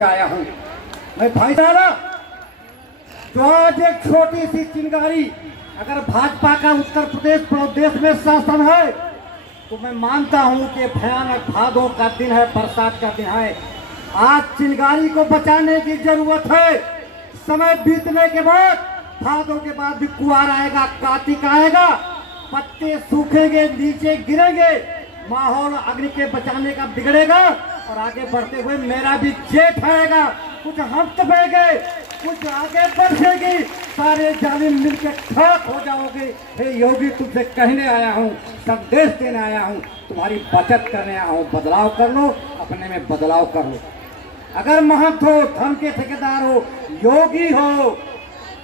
आया हूँ मैं भाई साहब। जो आज एक छोटी सी चिंगारी अगर भाजपा का उत्तर प्रदेश में शासन है तो मैं मानता हूँ कि भयानक भादों का दिन है, बरसात का दिन है। आज चिंगारी को बचाने की जरूरत है। समय बीतने के बाद, भादों के बाद भी कुआर आएगा, कार्तिक आएगा, पत्ते सूखेंगे, नीचे गिरेंगे, माहौल अग्नि के बचाने का बिगड़ेगा और आगे बढ़ते हुए मेरा भी जेठ आएगा। कुछ हम तपेंगे, कुछ आगे बढ़ेगी, सारे जालिम मिलकर खाक हो जाओगे। हे योगी, तुमसे कहने आया हूँ, संदेश देने आया हूँ, तुम्हारी बचत करने आया हूँ। बदलाव कर लो, अपने में बदलाव कर लो। अगर महंत हो, धर्म के ठेकेदार हो, योगी हो,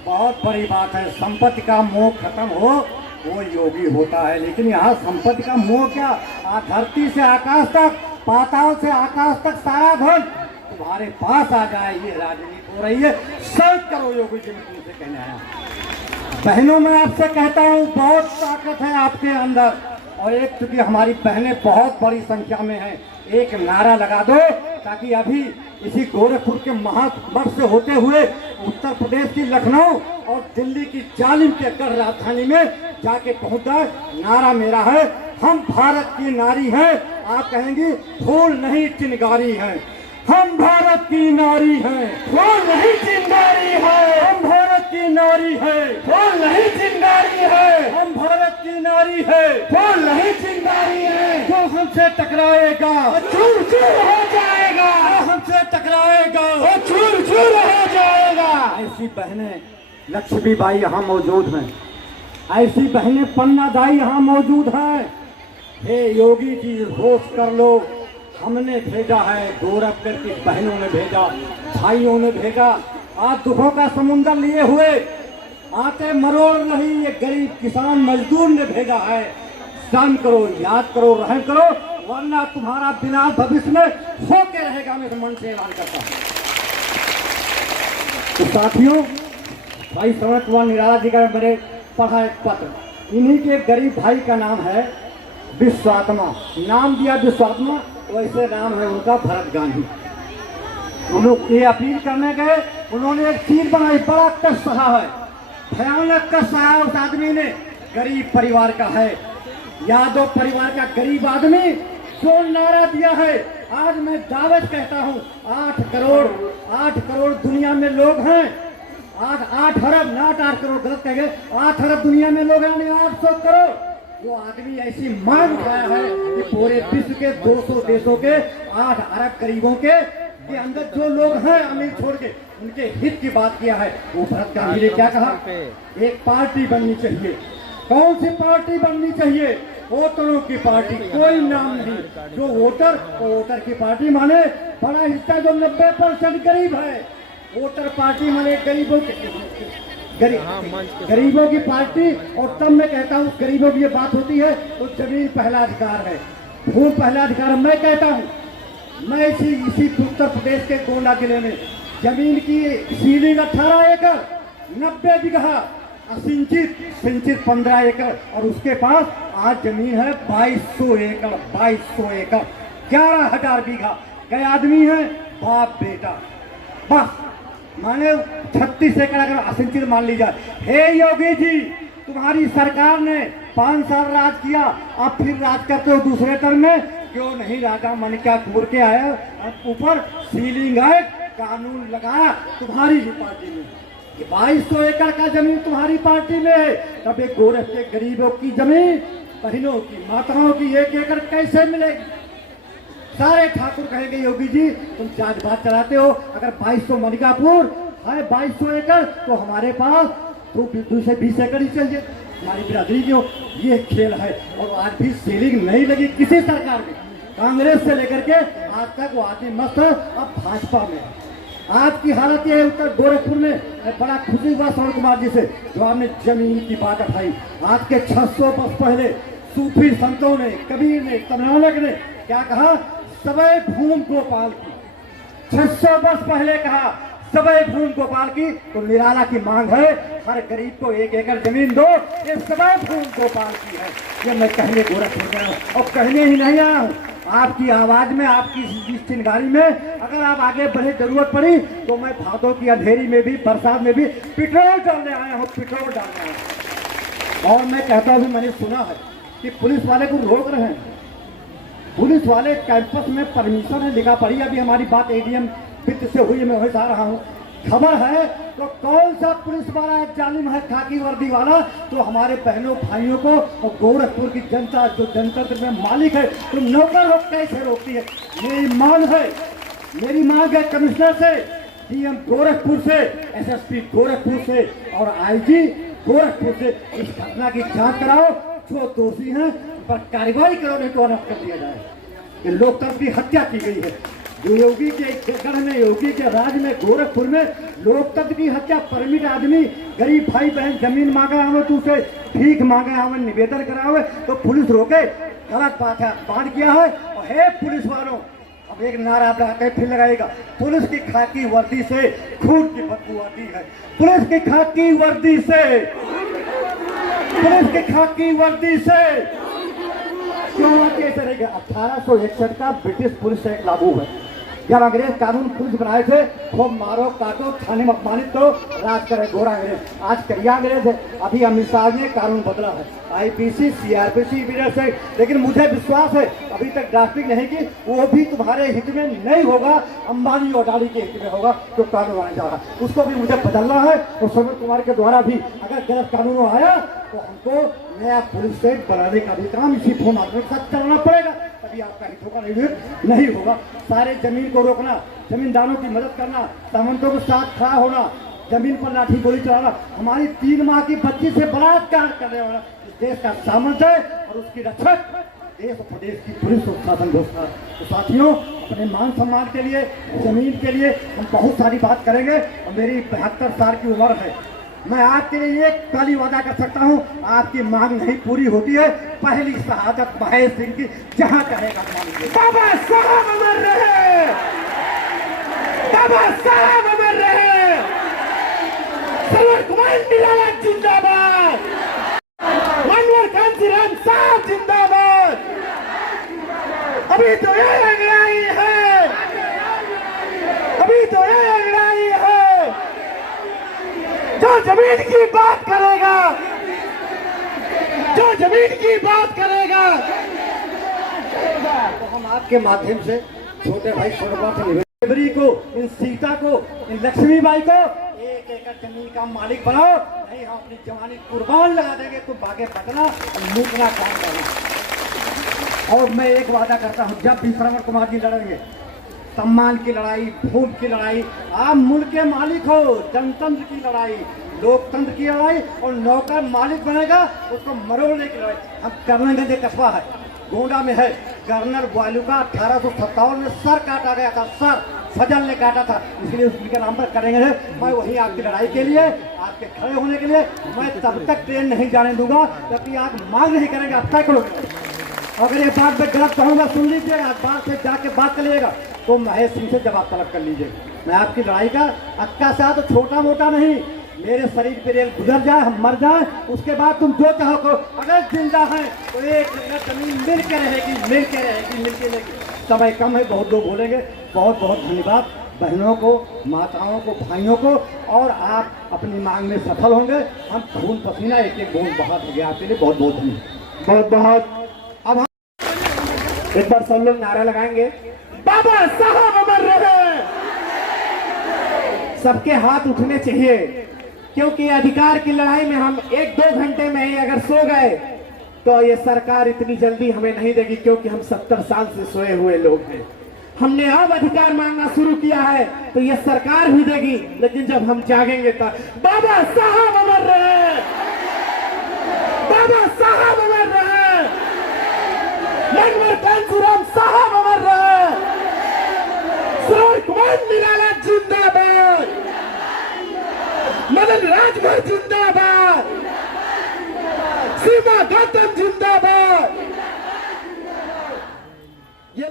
बहुत बड़ी बात है। संपत्ति का मोह खत्म हो वो योगी होता है। लेकिन यहाँ संपत्ति का मोह क्या, धरती से आकाश तक, पाताल से आकाश तक सारा धन तुम्हारे पास आ जाए, ये राजनीति हो रही है। सर्च करो योगी जी, मैं तुमसे कहने आया। बहनों, मैं आपसे कहता हूँ, बहुत ताकत है आपके अंदर। और एक चूंकि हमारी बहनें बहुत बड़ी संख्या में हैं, एक नारा लगा दो ताकि अभी इसी गोरखपुर के महामठ से होते हुए उत्तर प्रदेश की लखनऊ और दिल्ली की जालिम के गढ़ राजधानी में जाके पहुंच जाए। नारा मेरा है, हम भारत की नारी हैं। आप कहेंगी फूल नहीं चिंगारी है। हम भारत की नारी हैं, फूल नहीं चिंगारी है। हम भारत की नारी है, फूल नहीं चिंगारी है। हम भारत की नारी है, फूल नहीं चिंगारी है। जो हमसे टकराएगा चूर चूर हो जाएगा, हमसे टकराएगा चूर चूर हो जाएगा। ऐसी बहनें लक्ष्मीबाई यहाँ मौजूद हैं, ऐसी बहनें पन्ना दाई यहाँ मौजूद हैं। हे योगी जी, होश कर लो। हमने भेजा है, गोरखपुर की बहनों ने भेजा, भाइयों ने भेजा। आज दुखों का समुंदर लिए हुए आते मरोड़ नहीं, ये गरीब किसान मजदूर ने भेजा है। शर्म करो, याद करो, रहम करो, वरना तुम्हारा बिना भविष्य में होके रहेगा। मैं मन से ऐलान करता हूँ। तो साथियों, भाई श्रवण कुमार निराला जी का मैंने पढ़ा एक पत्र। इन्हीं के एक गरीब भाई का नाम है विश्वात्मा, नाम दिया विश्वात्मा, वैसे नाम है उनका भरत गांधी। उन्होंने ये अपील करने गए, उन्होंने एक चीज बनाई, बड़ा कष्ट सहा है, भयानक कष्ट सहा उस आदमी ने। गरीब परिवार का है, यादव परिवार का गरीब आदमी, जो नारा दिया है। आज मैं दावत कहता हूँ, 8 करोड़ दुनिया में लोग हैं। 8 अरब, नॉट 8 करोड़, गलत कह गए, 8 अरब दुनिया में लोग हैं, 800 करोड़। वो आदमी ऐसी मांग उठाया है कि पूरे विश्व के 200 देशों के 8 अरब गरीबों के अंदर जो लोग हैं अमीर छोड़ के, उनके हित की बात किया है। वो भरत गांधी ने क्या कहा, एक पार्टी बननी चाहिए। कौन सी पार्टी बननी चाहिए? वोटरों की पार्टी, कोई नाम नहीं। जो वोटर की पार्टी माने बड़ा हिस्सा जो 90% गरीब है। वोटर पार्टी माने गरीबों गरीबों की पार्टी। और तब मैं कहता हूँ, गरीबों की ये बात होती है तो जमीन पहला अधिकार है, भूमि पहला अधिकार है। मैं कहता हूँ, मैं इसी उत्तर प्रदेश के गोंडा जिले में जमीन की सीलिंग 18 एकड़, 90 बीघा, सिंचित 15 एकड़, और उसके पास आज जमीन है 2200 एकड़, 11,000 बीघा। कई आदमी है, बाप बेटा, बस माने 36 एकड़ अगर असिंचित मान ली जाए। हे योगी जी, तुम्हारी सरकार ने 5 साल राज किया, अब फिर राज करते हो दूसरे टर्म में। क्यों नहीं राजा मन क्या घूर के आया, ऊपर सीलिंग है, कानून लगाया तुम्हारी ही पार्टी में। 2200 एकड़ का जमीन तुम्हारी पार्टी में है, तब एक गोरख के गरीबों की जमीन, बहनों की, माताओं की 1 एकड़ कैसे मिलेगी? सारे ठाकुर कहेंगे योगी जी तुम जात चलाते हो। अगर 2200 मनिकापुर है, 2200 एकड़, तो हमारे पास तो 20 एकड़ ही चाहिए हमारी बिरादरी की हो। ये खेल है। और आज भी सीलिंग नहीं लगी किसी सरकार में, कांग्रेस से लेकर के आज तक वो आदमी मस्त है। अब भाजपा में आज की हालत ये है। उत्तर गोरखपुर में बड़ा खुशी हुआ श्रवण कुमार जी से, जो आपने जमीन की बात उठाई। आज के 600 वर्ष पहले सूफी संतों ने, कबीर ने, तनानक ने क्या कहा, सबे भूम गोपाल की। 600 वर्ष पहले कहा सबे भूम गोपाल की। तो निराला की मांग है, हर गरीब को 1 एकड़ जमीन दो, ये सबे भूम गोपाल की है। ये मैं कहने गोरखपुर में और कहने ही नहीं आया हूँ, आपकी आवाज में, आपकी इस चिंगारी में अगर आप आगे बढ़े, जरूरत पड़ी तो मैं भादों की अंधेरी में भी, बरसात में भी पेट्रोल डालने आया हूँ, पेट्रोल डालने आया हूँ। और मैं कहता हूँ, मैंने सुना है कि पुलिस वाले को रोक रहे हैं। पुलिस वाले कैंपस में परमिशन है, लिखा पड़ी। अभी हमारी बात एडीएम वित्त से हुई, मैं वहीं जा रहा हूँ। खबर है तो कौन सा पुलिस वाला एक जालिम है, खाकी वर्दी वाला, तो हमारे बहनों भाइयों को और गोरखपुर की जनता जो जनतंत्र में मालिक है, तो नौकर लोग कैसे रोकती है। मेरी मांग है कमिश्नर से, डीएम गोरखपुर से, एसएसपी गोरखपुर से और आईजी गोरखपुर से इस घटना की जांच कराओ। जो दोषी हैं उन पर कार्रवाई करो, नहीं तो अरेस्ट कर दिया जाए। ये लोकतंत्र की हत्या की गई है। जो योगी के गढ़ में, योगी के राज में, गोरखपुर में लोकतंत्र की हत्या। परमिट आदमी, गरीब भाई बहन जमीन मांगे आवे तो उसे भीख मांगे आवे, निवेदन करावे तो पुलिस रोके, गलत बात है। बांध किया है। और हे पुलिस वालों, अब एक नारा आप लगा फिर लगाएगा, पुलिस की खाकी वर्दी से खून की बदबू आती है। पुलिस की खाकी वर्दी से, पुलिस की खाकी वर्दी से क्यों आती है? 1861 का ब्रिटिश पुलिस एक्ट लागू है। जब अंग्रेज कानून पुलिस बनाए थे, खूब मारो काटो, थाने में अपमानित करो, राज करे गोरा अंग्रेज। आज करिया अंग्रेज है। अभी अमित शाह ने कानून बदला है, आईपीसी, सीआरपीसी वगैरह से। लेकिन मुझे विश्वास है अभी तक ड्राफ्टिंग नहीं की, वो भी तुम्हारे हित में नहीं होगा, अंबानी और अडानी के हित में होगा जो कानून आने जा रहा है। उसको भी मुझे बदलना है। और समीर कुमार के द्वारा भी अगर गलत कानून आया तो हमको नया पुलिस स्टेट बनाने का भी काम इसी फॉर्मेट के साथ चलना पड़ेगा, तभी आपका हित होगा, नहीं होगा। सारे जमीन को रोकना, जमींदारों की मदद करना, सामंतों के साथ खड़ा होना, जमीन पर लाठी गोली चलाना, हमारी 3 माह की बच्ची से बलात्कार करने वाला इस देश का सामंत है और उसकी रक्षक देश और प्रदेश की पुलिस और शासन व्यवस्था। तो साथियों, अपने मान सम्मान के लिए, जमीन के लिए हम बहुत सारी बात करेंगे। और मेरी 72 साल की उम्र है। मैं आपके लिए एक पहली वादा कर सकता हूं, आपकी मांग नहीं पूरी होती है, पहली शहादत महेश सिंह की जहां कहेगा बाबा साहब अमर रहे, बाबा साहब अमर रहे, समीर कुमार निराला जिंदाबाद, मनोहर कांचीराम साहब जिंदाबाद। अभी तो ये अंगड़ाई है, अभी तो ये अंगड़ाई है। जो जमीन की बात करेगा, जो जमीन की बात करेगा, तो हम आपके माध्यम से छोटे भाई छोटे को, इन सीता को, इन लक्ष्मीबाई को 1 एकड़ जमीन का मालिक बनाओ, नहीं हम अपनी जवानी कुर्बान लगा देंगे। तो बागे पटना और लूटना काम करना। और मैं एक वादा करता हूँ, जब भी श्रवण कुमार जी लड़ेंगे, सम्मान की लड़ाई, भूख की लड़ाई, आप मुल्क के मालिक हो, जनतंत्र की लड़ाई, लोकतंत्र की लड़ाई, और नौकर मालिक बनेगा उसको मरोड़ने की लड़ाई। हम कर्नलगंज एक कस्बा है, गोंडा में है, कर्नल वालू का 1857 में सर काटा गया था, सर फजल ने काटा था, इसलिए उसके नाम पर करेंगे। मैं वही आपकी लड़ाई के लिए, आपके खड़े होने के लिए मैं तब तक ट्रेन नहीं जाने दूंगा जब तक आप मांग नहीं करेंगे, आप तय करोगे। अगर ये बात मैं गलत कहूँगा सुन लीजिए, आज बात से जाके बात कर लीजिएगा, तो महेश सिंह से जवाब तलब कर लीजिए। मैं आपकी लड़ाई का अक्का साथ छोटा मोटा नहीं, मेरे शरीर पे रेल गुजर जाए, हम मर जाए, उसके बाद तुम जो चाहो करो। अगर जिंदा है तो एक जमीन मिल के रहेगी, मिल के रहेगी, मिल के रहेगी। समय कम है, बहुत लोग बोलेंगे। बहुत बहुत धन्यवाद बहनों को, माताओं को, भाइयों को। और आप अपनी मांग में सफल होंगे। हम खून पसीना एक एक बूंद बहा देंगे आपके लिए। बहुत बहुत धन्यवाद, बहुत बहुत। अब हम एक बार सब लोग नारा लगाएंगे, बाबा साहब अमर रहे। सबके हाथ उठने चाहिए, क्योंकि अधिकार की लड़ाई में हम 1-2 घंटे में ही अगर सो गए तो ये सरकार इतनी जल्दी हमें नहीं देगी, क्योंकि हम 70 साल से सोए हुए लोग हैं। हमने अब अधिकार मांगना शुरू किया है तो ये सरकार भी देगी, लेकिन जब हम जागेंगे तब बाबा साहब अमर रहे, बाबा साहब अमर रहे, मनोहर कांचीराम साहब अमर रहे, समीर कुमार निराला जिंदाबाद, मदन राजभर जिंदाबाद, सीमा गौतम जिंदाबाद। ये